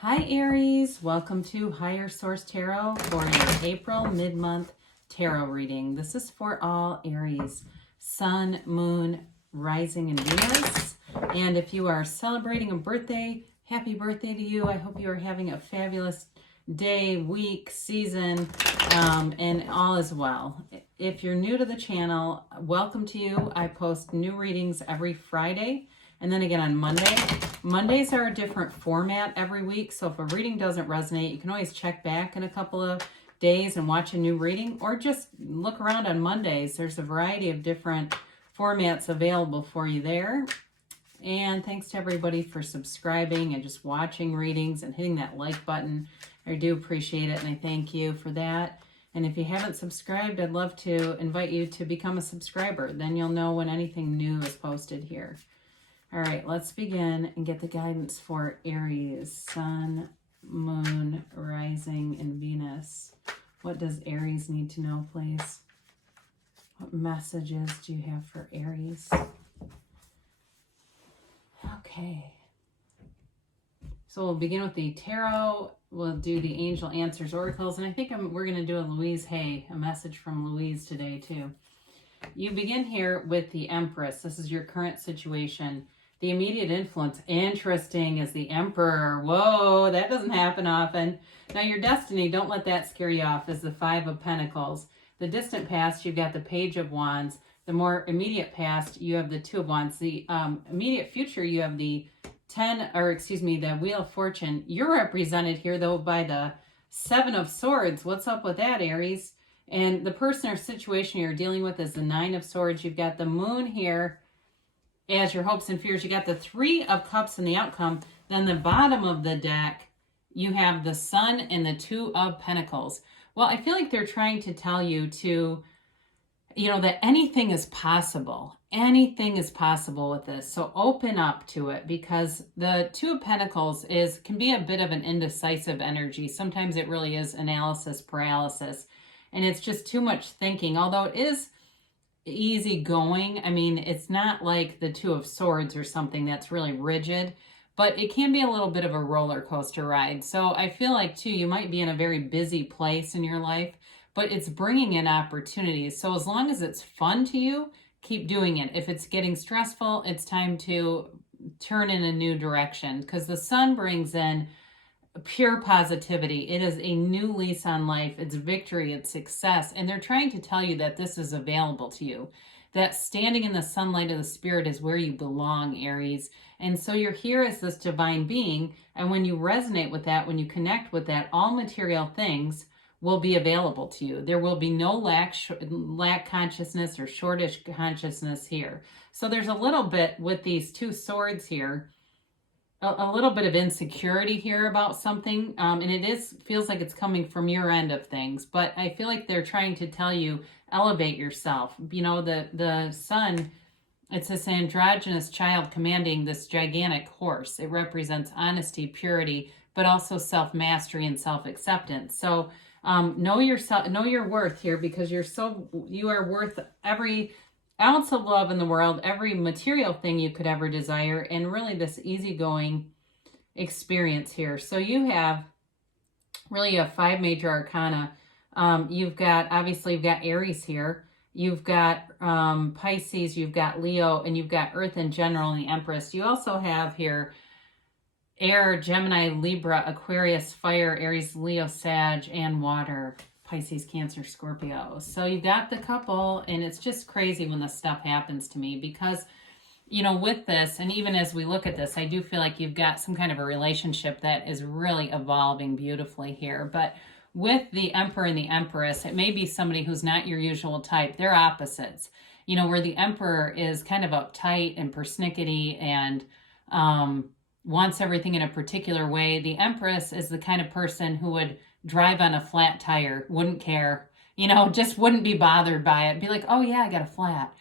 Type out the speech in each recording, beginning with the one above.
Hi Aries, welcome to Higher Source Tarot for your April mid-month tarot reading. This is for all Aries, Sun, Moon, Rising, and Venus. And if you are celebrating a birthday, happy birthday to you. I hope you are having a fabulous day, week, season, and all is well. If you're new to the channel, welcome to you. I post new readings every Friday and then again on Monday. Mondays are a different format every week, so if a reading doesn't resonate, you can always check back in a couple of days and watch a new reading, or just look around on Mondays. There's a variety of different formats available for you there. And thanks to everybody for subscribing and just watching readings and hitting that like button. I do appreciate it, and I thank you for that. And if you haven't subscribed, I'd love to invite you to become a subscriber. Then you'll know when anything new is posted here. All right, let's begin and get the guidance for Aries, Sun, Moon, Rising, and Venus. What does Aries need to know, please? What messages do you have for Aries? Okay. So we'll begin with the tarot. We'll do the angel answers oracles. And I think we're going to do a Louise Hay, a message from Louise today too. You begin here with the Empress. This is your current situation. The immediate influence, interesting, is the Emperor. Whoa, that doesn't happen often. Now your destiny, don't let that scare you off, is the Five of Pentacles. The distant past, you've got the Page of Wands. The more immediate past, you have the Two of Wands. The immediate future, you have the the Wheel of Fortune. You're represented here, though, by the Seven of Swords. What's up with that, Aries? And the person or situation you're dealing with is the Nine of Swords. You've got the Moon here as your hopes and fears. You got the Three of Cups in the outcome. Then the bottom of the deck, you have the Sun and the Two of Pentacles. Well, I feel like they're trying to tell you to, that anything is possible. Anything is possible with this. So open up to it, because the Two of Pentacles can be a bit of an indecisive energy. Sometimes it really is analysis paralysis, and it's just too much thinking. Although it is easy going. I mean, it's not like the Two of Swords or something that's really rigid, but it can be a little bit of a roller coaster ride. So I feel like too, you might be in a very busy place in your life, but it's bringing in opportunities. So as long as it's fun to you, keep doing it. If it's getting stressful, it's time to turn in a new direction, because the Sun brings in pure positivity. It is a new lease on life. It's victory, it's success. And they're trying to tell you that this is available to you, that standing in the sunlight of the Spirit is where you belong, Aries. And so you're here as this divine being. And when you resonate with that, when you connect with that, all material things will be available to you. There will be no lack consciousness or shortage consciousness here. So there's a little bit with these two swords here, a little bit of insecurity here about something, and it feels like it's coming from your end of things, but I feel like they're trying to tell you, elevate yourself. The Sun, it's this androgynous child commanding this gigantic horse. It represents honesty, purity, but also self-mastery and self-acceptance. So know yourself, know your worth here, because you are worth every ounce of love in the world, every material thing you could ever desire, and really this easygoing experience here. So you have really a 5 major arcana. You've got Aries here. You've got Pisces, you've got Leo, and you've got Earth in general and the Empress. You also have here Air, Gemini, Libra, Aquarius, Fire, Aries, Leo, Sag, and Water. Pisces, Cancer, Scorpio. So you've got the couple, and it's just crazy when this stuff happens to me, because, with this, and even as we look at this, I do feel like you've got some kind of a relationship that is really evolving beautifully here. But with the Emperor and the Empress, it may be somebody who's not your usual type. They're opposites. Where the Emperor is kind of uptight and persnickety and wants everything in a particular way, the Empress is the kind of person who would drive on a flat tire, wouldn't care, just wouldn't be bothered by it. Be like, oh yeah, I got a flat.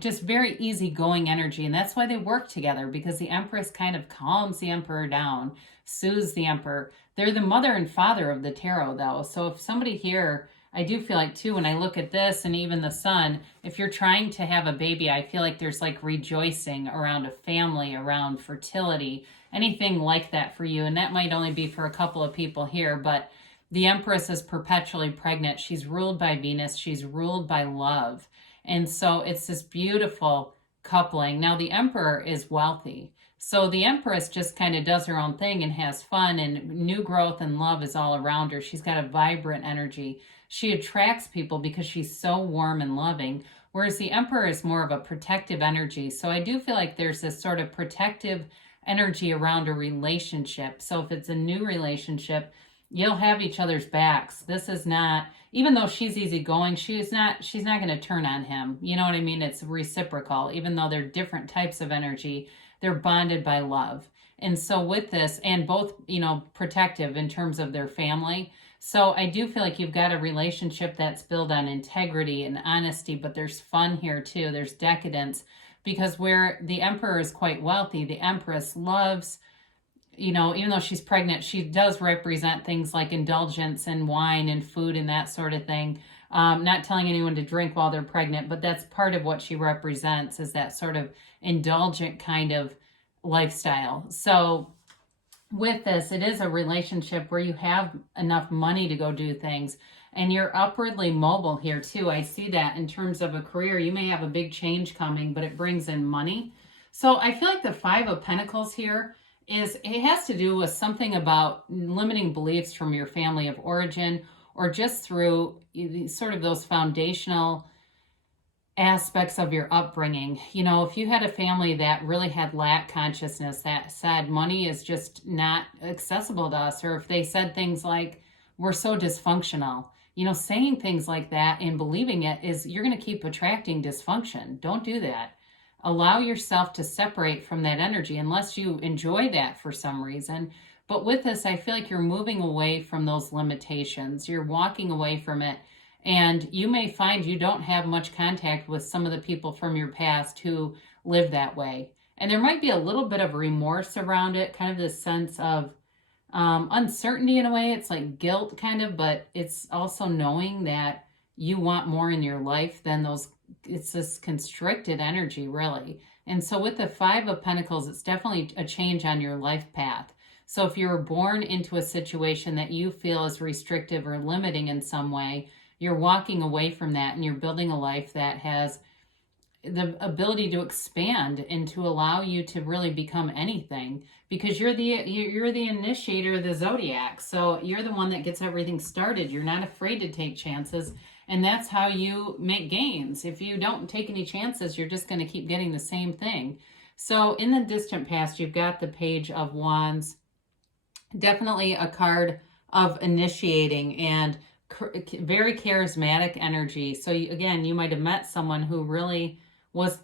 Just very easygoing energy. And that's why they work together, because the Empress kind of calms the Emperor down, soothes the Emperor. They're the mother and father of the tarot, though. So if somebody here, I do feel like too, when I look at this and even the Sun, if you're trying to have a baby, I feel like there's like rejoicing around a family, around fertility, anything like that for you. And that might only be for a couple of people here, but the Empress is perpetually pregnant. She's ruled by Venus. She's ruled by love. And so it's this beautiful coupling. Now the Emperor is wealthy. So the Empress just kind of does her own thing and has fun, and new growth and love is all around her. She's got a vibrant energy. She attracts people because she's so warm and loving, whereas the Emperor is more of a protective energy. So I do feel like there's this sort of protective energy around a relationship. So if it's a new relationship, you'll have each other's backs. This is not, even though she's easygoing, she's not going to turn on him. You know what I mean? It's reciprocal. Even though they're different types of energy, they're bonded by love. And so with this, and both, protective in terms of their family. So I do feel like you've got a relationship that's built on integrity and honesty, but there's fun here too. There's decadence, because where the Emperor is quite wealthy, the Empress loves, even though she's pregnant, she does represent things like indulgence and wine and food and that sort of thing. Not telling anyone to drink while they're pregnant, but that's part of what she represents, is that sort of indulgent kind of lifestyle. So with this, it is a relationship where you have enough money to go do things, and you're upwardly mobile here too. I see that in terms of a career. You may have a big change coming, but it brings in money. So I feel like the Five of Pentacles here it has to do with something about limiting beliefs from your family of origin, or just through sort of those foundational aspects of your upbringing. If you had a family that really had lack consciousness, that said money is just not accessible to us, or if they said things like, we're so dysfunctional, saying things like that and believing it you're going to keep attracting dysfunction. Don't do that. Allow yourself to separate from that energy, unless you enjoy that for some reason. But with this, I feel like you're moving away from those limitations. You're walking away from it. And you may find you don't have much contact with some of the people from your past who live that way. And there might be a little bit of remorse around it, kind of this sense of uncertainty in a way. It's like guilt kind of, but it's also knowing that you want more in your life than those. It's this constricted energy, really. And so with the Five of Pentacles, it's definitely a change on your life path. So if you were born into a situation that you feel is restrictive or limiting in some way, you're walking away from that, and you're building a life that has the ability to expand and to allow you to really become anything, because you're the initiator of the zodiac. So you're the one that gets everything started. You're not afraid to take chances. And that's how you make gains. If you don't take any chances, you're just going to keep getting the same thing. So in the distant past, you've got the Page of Wands, definitely a card of initiating and very charismatic energy. So again, you might have met someone who really was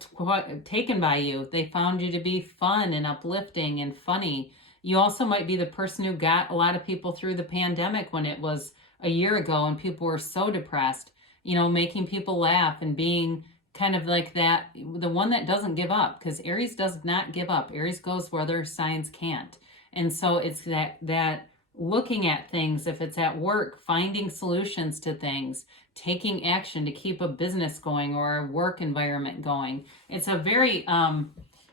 taken by you. They found you to be fun and uplifting and funny. You also might be the person who got a lot of people through the pandemic when it was a year ago and people were so depressed, making people laugh and being kind of like that, the one that doesn't give up, because Aries does not give up. Aries goes where other signs can't. And so it's that looking at things, if it's at work, finding solutions to things, taking action to keep a business going or a work environment going. It's a very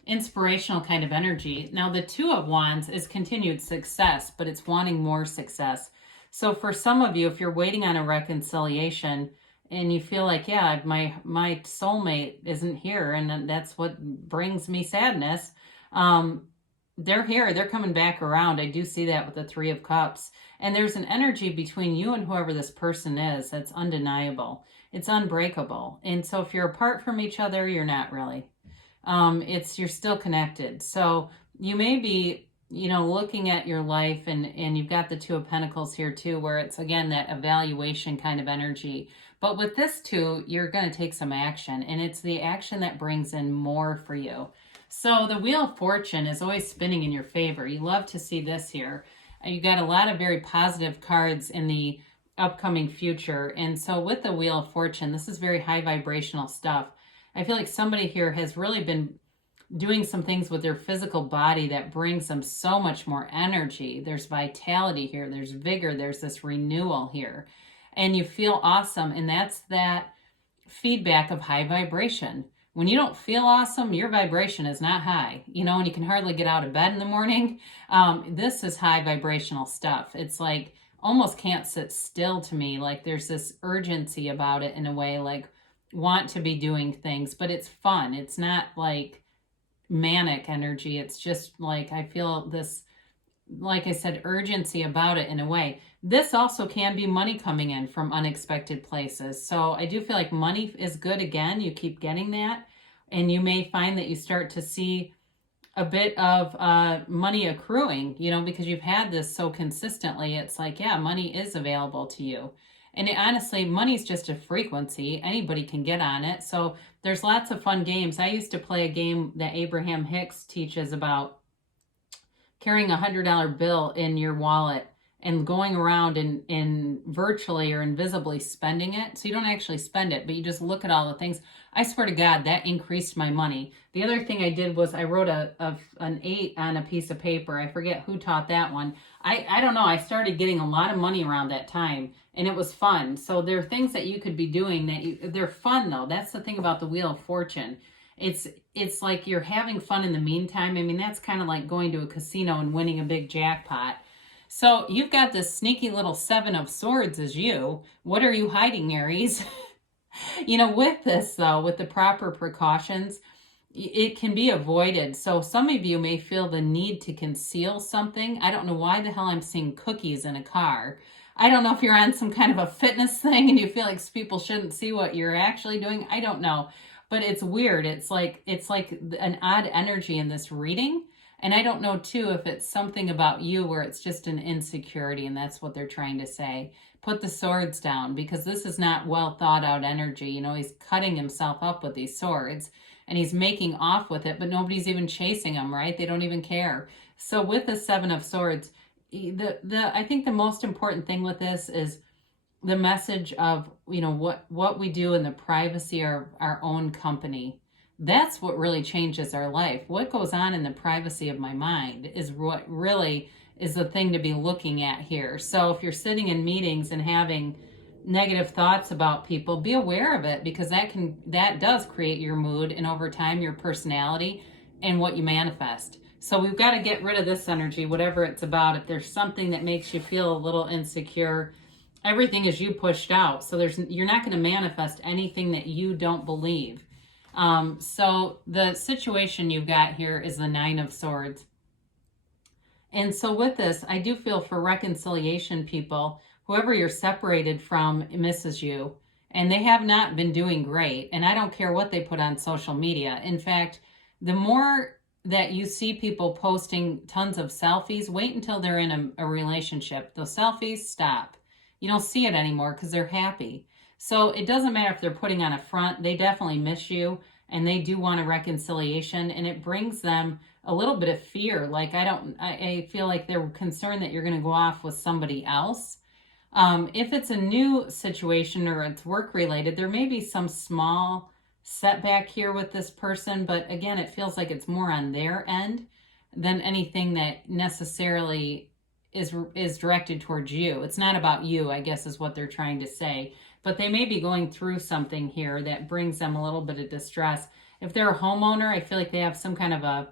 inspirational kind of energy. Now, the Two of Wands is continued success, but it's wanting more success. So for some of you, if you're waiting on a reconciliation and you feel like, yeah, my soulmate isn't here and that's what brings me sadness, they're here. They're coming back around. I do see that with the Three of Cups. And there's an energy between you and whoever this person is that's undeniable. It's unbreakable. And so if you're apart from each other, you're not really. You're still connected. So you may be, looking at your life and you've got the Two of Pentacles here too, where it's, again, that evaluation kind of energy. But with this two, you're going to take some action, and it's the action that brings in more for you. So the Wheel of Fortune is always spinning in your favor. You love to see this here. You got a lot of very positive cards in the upcoming future. And so with the Wheel of Fortune, this is very high vibrational stuff. I feel like somebody here has really been doing some things with their physical body that brings them so much more energy. There's vitality here. There's vigor. There's this renewal here. And you feel awesome. And that's that feedback of high vibration. when you don't feel awesome, your vibration is not high, you know, and you can hardly get out of bed in the morning. This is high vibrational stuff. It's like almost can't sit still to me. Like there's this urgency about it in a way, like want to be doing things, but it's fun. It's not like manic energy. It's just like I feel this, like I said, urgency about it in a way. This also can be money coming in from unexpected places. So I do feel like money is good again. You keep getting that. And you may find that you start to see a bit of money accruing, you know, because you've had this so consistently. It's like, yeah, money is available to you. And honestly, money's just a frequency. Anybody can get on it. So there's lots of fun games. I used to play a game that Abraham Hicks teaches about carrying $100 bill in your wallet and going around and virtually or invisibly spending it. So you don't actually spend it, but you just look at all the things. I swear to God, that increased my money. The other thing I did was I wrote an 8 on a piece of paper. I forget who taught that one. I don't know. I started getting a lot of money around that time, and it was fun. So there are things that you could be doing they're fun, though. That's the thing about the Wheel of Fortune. It's like you're having fun in the meantime. I mean, that's kind of like going to a casino and winning a big jackpot. So you've got this sneaky little 7 of Swords as you. What are you hiding, Aries? You know, with this, though, with the proper precautions, it can be avoided. So some of you may feel the need to conceal something. I don't know why the hell I'm seeing cookies in a car. I don't know if you're on some kind of a fitness thing and you feel like people shouldn't see what you're actually doing. I don't know. But it's weird. It's like an odd energy in this reading. And I don't know, too, if it's something about you where it's just an insecurity and that's what they're trying to say. Put the swords down, because this is not well thought out energy. You know, he's cutting himself up with these swords and he's making off with it, but nobody's even chasing him, right? They don't even care. So with the 7 of Swords, I think the most important thing with this is the message of, you know, what we do in the privacy of our own company. That's what really changes our life. What goes on in the privacy of my mind is what really is the thing to be looking at here. So if you're sitting in meetings and having negative thoughts about people, be aware of it, because that does create your mood and over time your personality and what you manifest. So we've got to get rid of this energy, whatever it's about. If there's something that makes you feel a little insecure, everything is you pushed out. So you're not going to manifest anything that you don't believe. So the situation you've got here is the 9 of Swords. And so with this, I do feel for reconciliation, people, whoever you're separated from misses you, and they have not been doing great. And I don't care what they put on social media. In fact, the more that you see people posting tons of selfies, wait until they're in a relationship. Those selfies, stop. You don't see it anymore because they're happy. So it doesn't matter if they're putting on a front, they definitely miss you and they do want a reconciliation, and it brings them a little bit of fear. Like I feel like they're concerned that you're going to go off with somebody else. If it's a new situation or it's work related, there may be some small setback here with this person, but again, it feels like it's more on their end than anything that necessarily is directed towards you. It's not about you, I guess, is what they're trying to say. But they may be going through something here that brings them a little bit of distress. If they're a homeowner, I feel like they have some kind of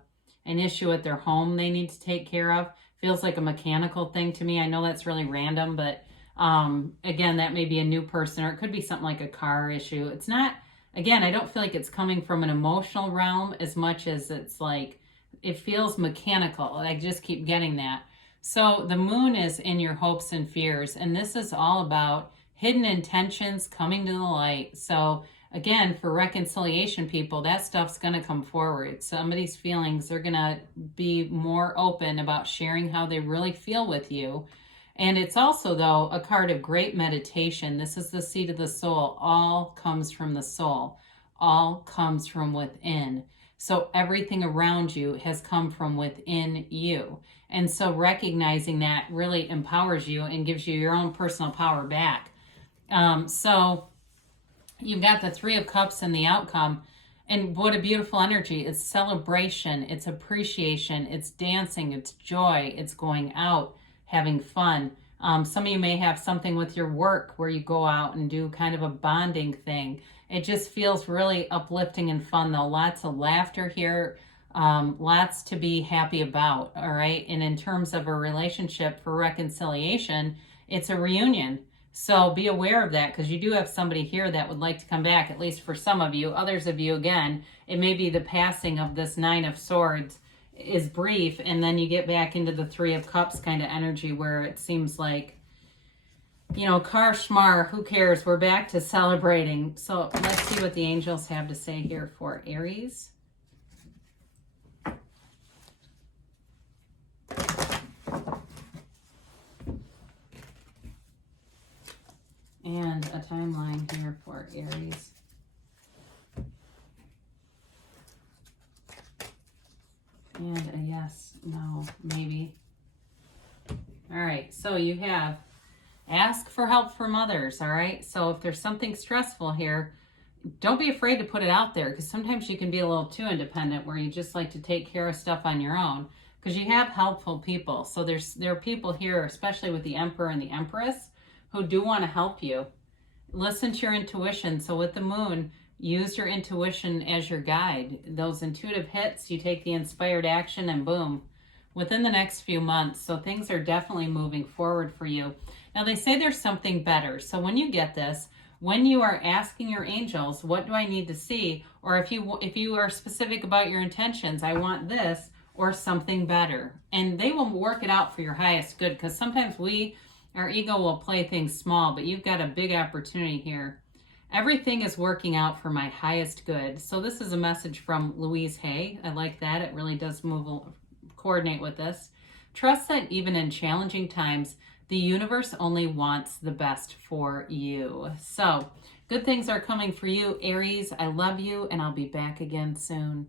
an issue at their home they need to take care of. Feels like a mechanical thing to me. I know that's really random, but again, that may be a new person, or it could be something like a car issue. It's not, again, I don't feel like it's coming from an emotional realm as much as it's like, it feels mechanical. I just keep getting that. So the moon is in your hopes and fears, and this is all about hidden intentions coming to the light. So again, for reconciliation, people, that stuff's going to come forward. Somebody's feelings, they're going to be more open about sharing how they really feel with you. And it's also, though, a card of great meditation. This is the seat of the soul. All comes from the soul. All comes from within. So everything around you has come from within you. And so recognizing that really empowers you and gives you your own personal power back. So you've got the 3 of Cups and the outcome. And what a beautiful energy. It's celebration. It's appreciation. It's dancing. It's joy. It's going out, having fun. Some of you may have something with your work where you go out and do kind of a bonding thing. It just feels really uplifting and fun, though. Lots of laughter here, lots to be happy about, all right? And in terms of a relationship for reconciliation, it's a reunion. So be aware of that, because you do have somebody here that would like to come back, at least for some of you. Others of you, again, it may be the passing of this Nine of Swords is brief, and then you get back into the Three of Cups kind of energy where it seems like, you know, car schmar, who cares? We're back to celebrating. So let's see what the angels have to say here for Aries. And a timeline here for Aries. And a yes, no, maybe. All right, so you have ask for help from others, all right? So if there's something stressful here, don't be afraid to put it out there, because sometimes you can be a little too independent where you just like to take care of stuff on your own, because you have helpful people. So there are people here, especially with the Emperor and the Empress, who do want to help you. Listen to your intuition. So with the Moon, use your intuition as your guide. Those intuitive hits, you take the inspired action and boom, within the next few months. So things are definitely moving forward for you. Now they say there's something better. So when you get this, when you are asking your angels, what do I need to see? Or if you are specific about your intentions, I want this or something better. And they will work it out for your highest good, because sometimes our ego will play things small, but you've got a big opportunity here. Everything is working out for my highest good. So this is a message from Louise Hay. I like that. It really does coordinate with this. Trust that even in challenging times, the universe only wants the best for you. So good things are coming for you, Aries. I love you, and I'll be back again soon.